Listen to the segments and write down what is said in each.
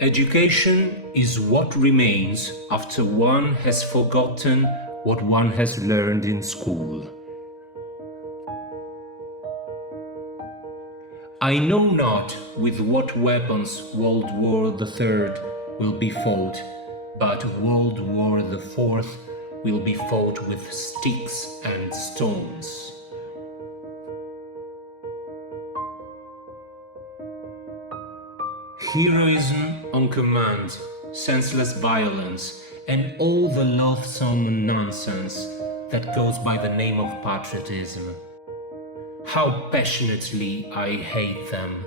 Education is what remains after one has forgotten what one has learned in school. I know not with what weapons World War III will be fought, but World War IV will be fought with sticks and stones. Heroism on command, senseless violence, and all the loathsome nonsense that goes by the name of patriotism. How passionately I hate them.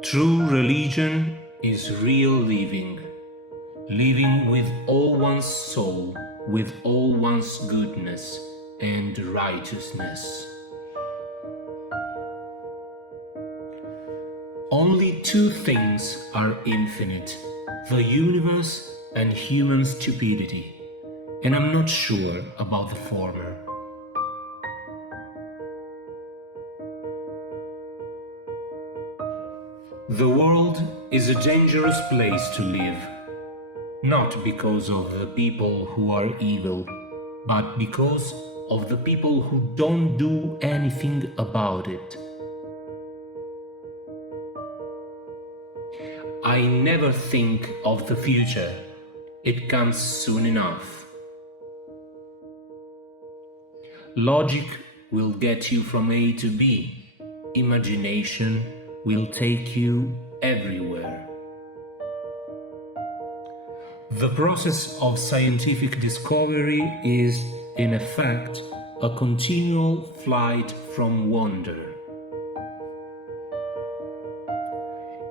True religion is real living, living with all one's soul, with all one's goodness and righteousness. Only two things are infinite, the universe and human stupidity, and I'm not sure about the former. The world is a dangerous place to live, not because of the people who are evil, but because of the people who don't do anything about it. I never think of the future. It comes soon enough. Logic will get you from A to B. Imagination will take you everywhere. The process of scientific discovery is, in effect, a continual flight from wonder.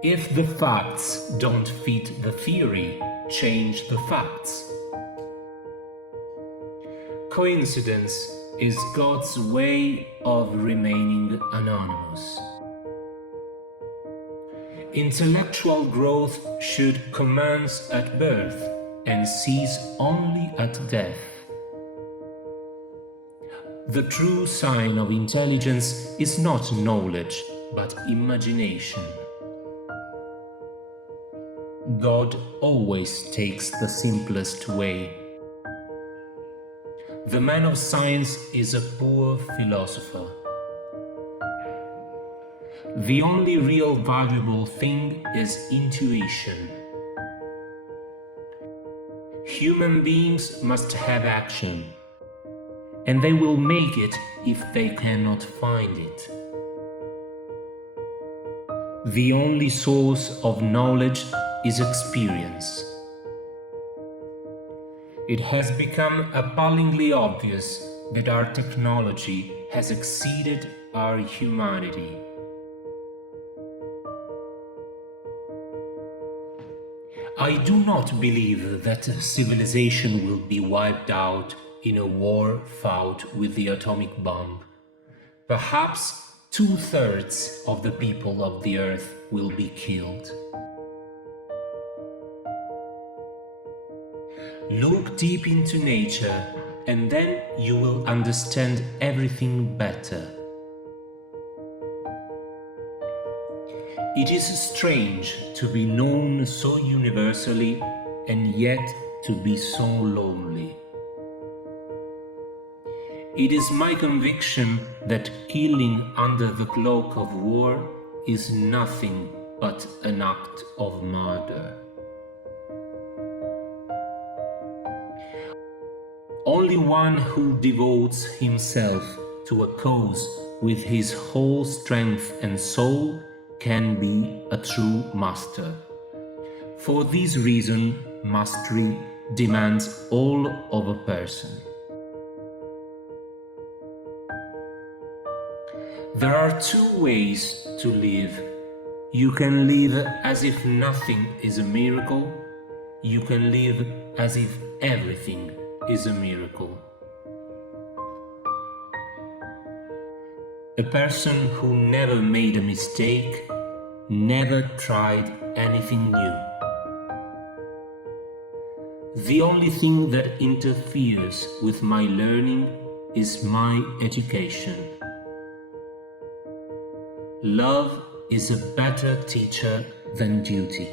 If the facts don't fit the theory, change the facts. Coincidence is God's way of remaining anonymous. Intellectual growth should commence at birth and cease only at death. The true sign of intelligence is not knowledge, but imagination. God always takes the simplest way. The man of science is a poor philosopher. The only real valuable thing is intuition. Human beings must have action, and they will make it if they cannot find it. The only source of knowledge is experience. It has become appallingly obvious that our technology has exceeded our humanity. I do not believe that civilization will be wiped out in a war fought with the atomic bomb. Perhaps 2/3 of the people of the earth will be killed. Look deep into nature, and then you will understand everything better. It is strange to be known so universally and yet to be so lonely. It is my conviction that killing under the cloak of war is nothing but an act of murder. Only one who devotes himself to a cause with his whole strength and soul can be a true master. For this reason, mastery demands all of a person. There are two ways to live. You can live as if nothing is a miracle. You can live as if everything is a miracle. A person who never made a mistake, never tried anything new. The only thing that interferes with my learning is my education. Love is a better teacher than duty.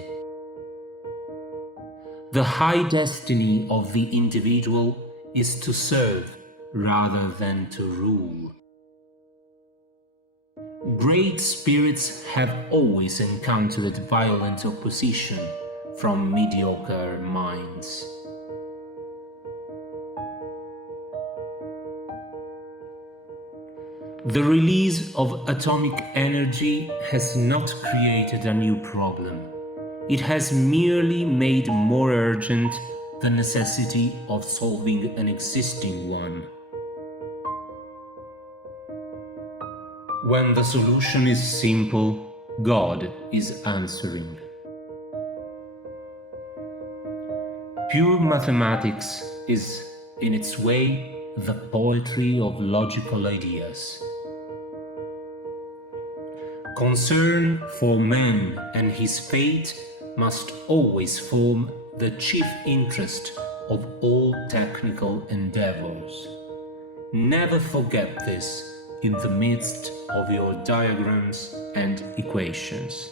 The high destiny of the individual is to serve rather than to rule. Great spirits have always encountered violent opposition from mediocre minds. The release of atomic energy has not created a new problem. It has merely made more urgent the necessity of solving an existing one. When the solution is simple, God is answering. Pure mathematics is, in its way, the poetry of logical ideas. Concern for man and his fate must always form the chief interest of all technical endeavors. Never forget this in the midst of your diagrams and equations.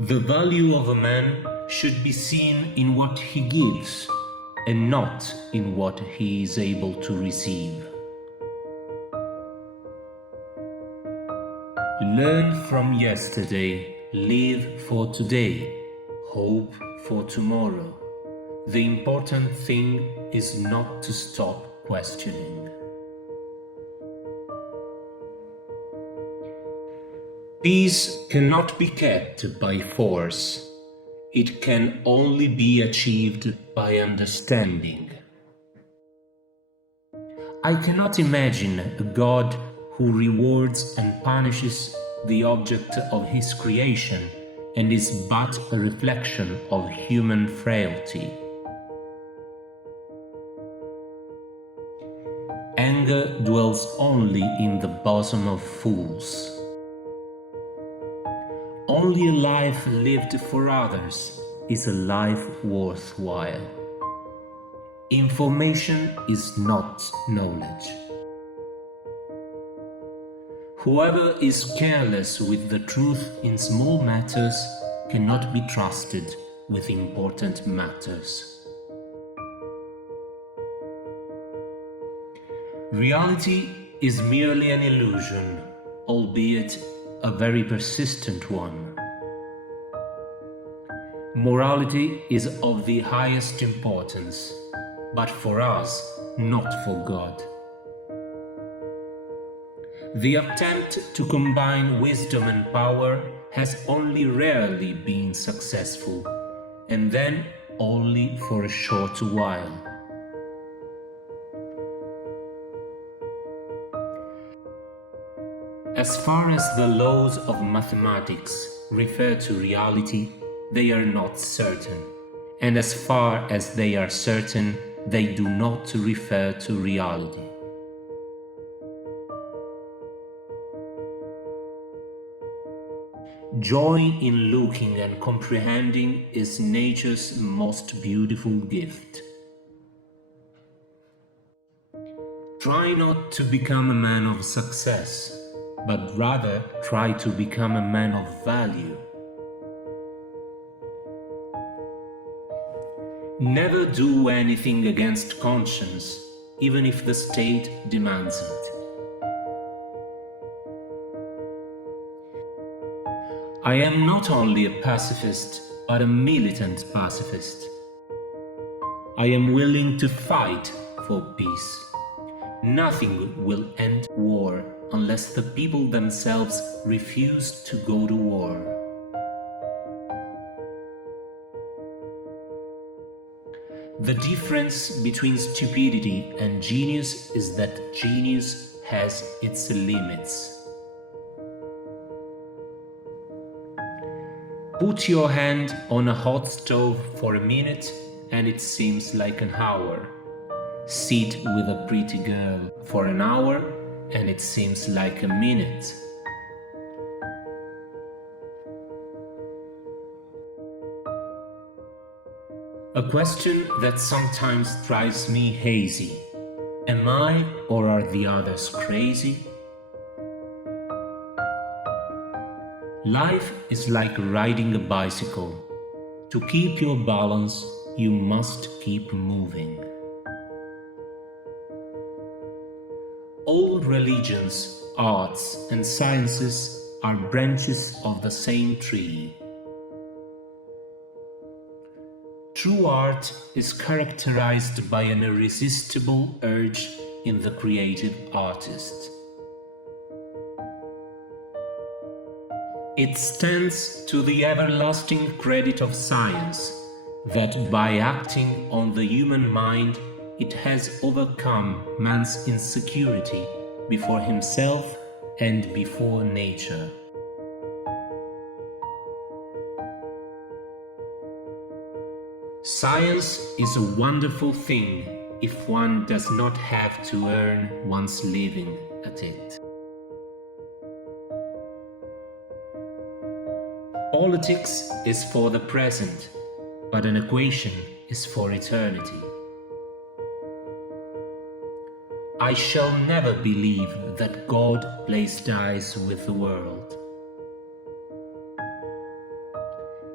The value of a man should be seen in what he gives and not in what he is able to receive. Learn from yesterday, live for today, hope for tomorrow. The important thing is not to stop questioning. Peace cannot be kept by force. It can only be achieved by understanding. I cannot imagine a God who rewards and punishes the object of his creation and is but a reflection of human frailty. Anger dwells only in the bosom of fools. Only a life lived for others is a life worthwhile. Information is not knowledge. Whoever is careless with the truth in small matters cannot be trusted with important matters. Reality is merely an illusion, albeit a very persistent one. Morality is of the highest importance, but for us, not for God. The attempt to combine wisdom and power has only rarely been successful, and then only for a short while. As far as the laws of mathematics refer to reality, they are not certain, and as far as they are certain, they do not refer to reality. Joy in looking and comprehending is nature's most beautiful gift. Try not to become a man of success, but rather try to become a man of value. Never do anything against conscience, even if the state demands it. I am not only a pacifist, but a militant pacifist. I am willing to fight for peace. Nothing will end war unless the people themselves refuse to go to war. The difference between stupidity and genius is that genius has its limits. Put your hand on a hot stove for a minute and it seems like an hour. Sit with a pretty girl for an hour and it seems like a minute. A question that sometimes drives me hazy. Am I or are the others crazy? Life is like riding a bicycle. To keep your balance, you must keep moving. All religions, arts, and sciences are branches of the same tree. True art is characterized by an irresistible urge in the creative artist. It stands to the everlasting credit of science that by acting on the human mind, it has overcome man's insecurity before himself and before nature. Science is a wonderful thing if one does not have to earn one's living at it. Politics is for the present, but an equation is for eternity. I shall never believe that God plays dice with the world.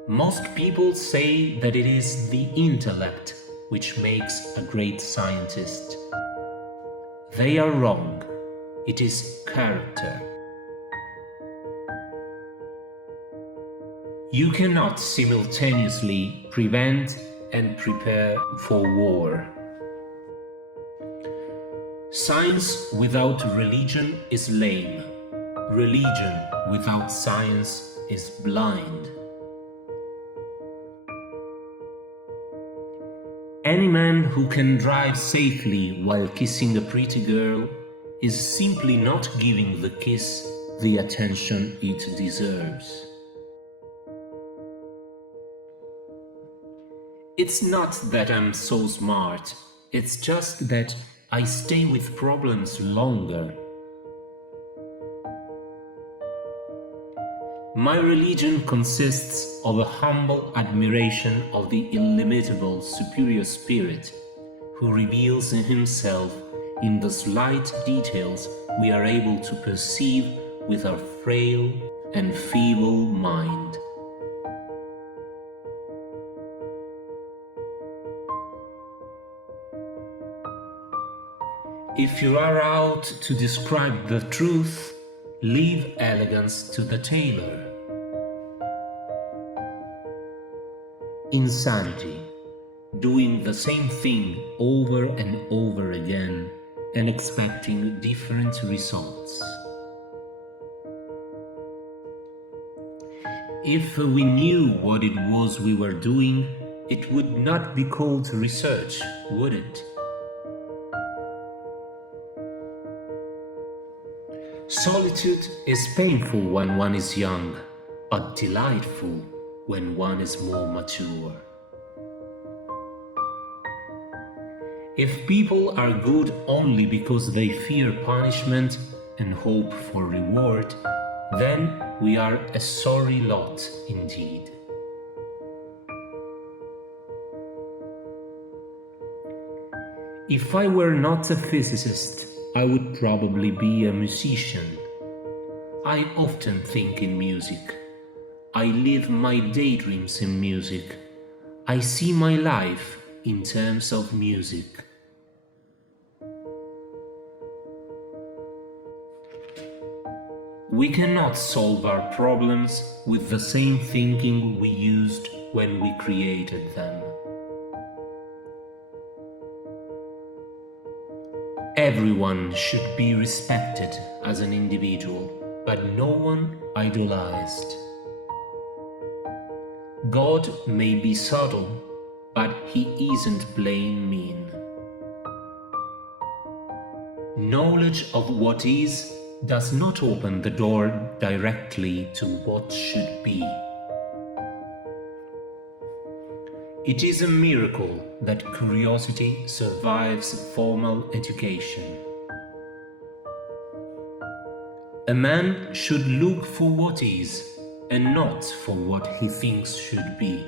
Most people say that it is the intellect which makes a great scientist. They are wrong. It is character. You cannot simultaneously prevent and prepare for war. Science without religion is lame. Religion without science is blind. Any man who can drive safely while kissing a pretty girl is simply not giving the kiss the attention it deserves. It's not that I'm so smart, it's just that I stay with problems longer. My religion consists of a humble admiration of the illimitable superior spirit who reveals himself in the slight details we are able to perceive with our frail and feeble mind. If you are out to describe the truth, leave elegance to the tailor. Insanity, doing the same thing over and over again and expecting different results. If we knew what it was we were doing, it would not be called research, would it? Solitude is painful when one is young, but delightful when one is more mature. If people are good only because they fear punishment and hope for reward, then we are a sorry lot indeed. If I were not a physicist, I would probably be a musician. I often think in music. I live my daydreams in music. I see my life in terms of music. We cannot solve our problems with the same thinking we used when we created them. Everyone should be respected as an individual, but no one idolized. God may be subtle, but he isn't plain mean. Knowledge of what is does not open the door directly to what should be. It is a miracle that curiosity survives formal education. A man should look for what is, and not for what he thinks should be.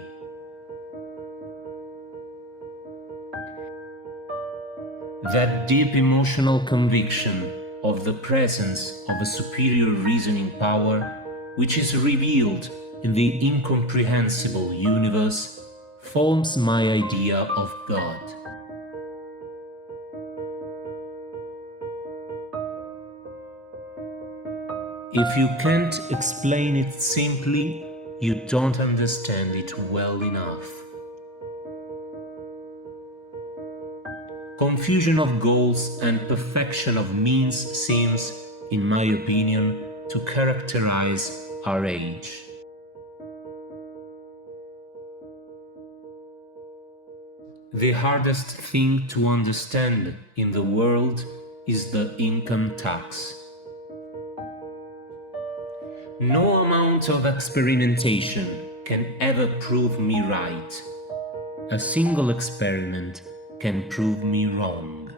That deep emotional conviction of the presence of a superior reasoning power, which is revealed in the incomprehensible universe, forms my idea of God. If you can't explain it simply, you don't understand it well enough. Confusion of goals and perfection of means seems, in my opinion, to characterize our age. The hardest thing to understand in the world is the income tax. No amount of experimentation can ever prove me right. A single experiment can prove me wrong.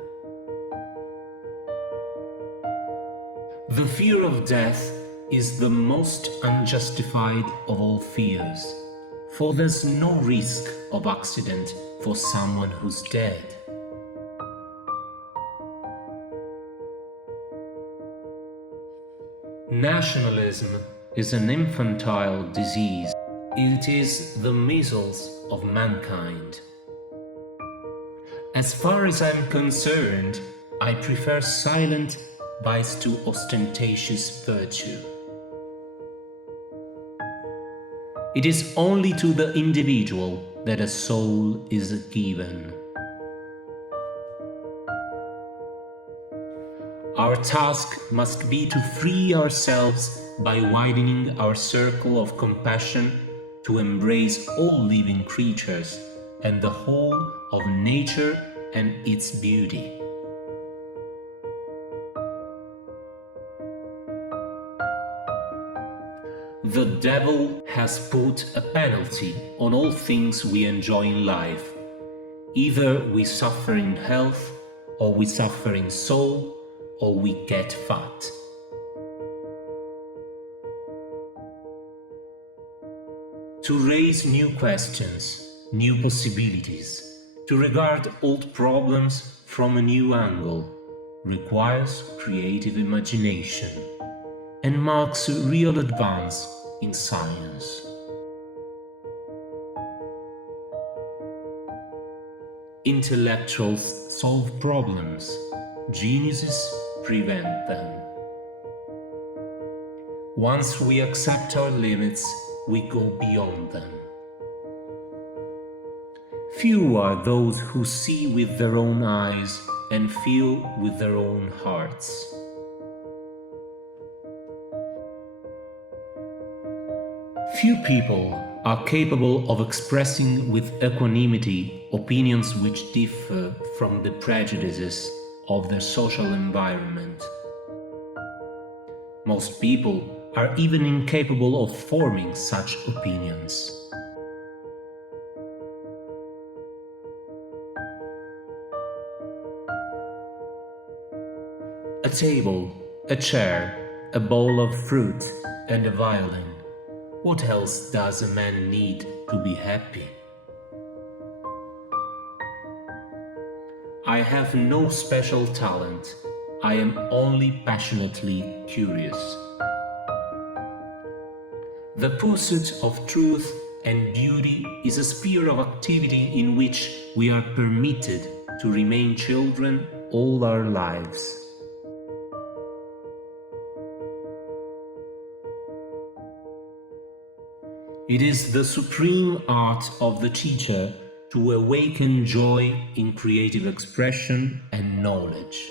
The fear of death is the most unjustified of all fears, for there's no risk of accident for someone who's dead. Nationalism is an infantile disease. It is the measles of mankind. As far as I'm concerned, I prefer silent vice to ostentatious virtue. It is only to the individual that a soul is given. Our task must be to free ourselves by widening our circle of compassion to embrace all living creatures and the whole of nature and its beauty. The devil has put a penalty on all things we enjoy in life. Either we suffer in health, or we suffer in soul, or we get fat. To raise new questions, new possibilities, to regard old problems from a new angle, requires creative imagination and marks a real advance in science. Intellectuals solve problems, geniuses prevent them. Once we accept our limits, we go beyond them. Few are those who see with their own eyes and feel with their own hearts. Few people are capable of expressing with equanimity opinions which differ from the prejudices of their social environment. Most people are even incapable of forming such opinions. A table, a chair, a bowl of fruit, and a violin. What else does a man need to be happy? I have no special talent. I am only passionately curious. The pursuit of truth and beauty is a sphere of activity in which we are permitted to remain children all our lives. It is the supreme art of the teacher to awaken joy in creative expression and knowledge.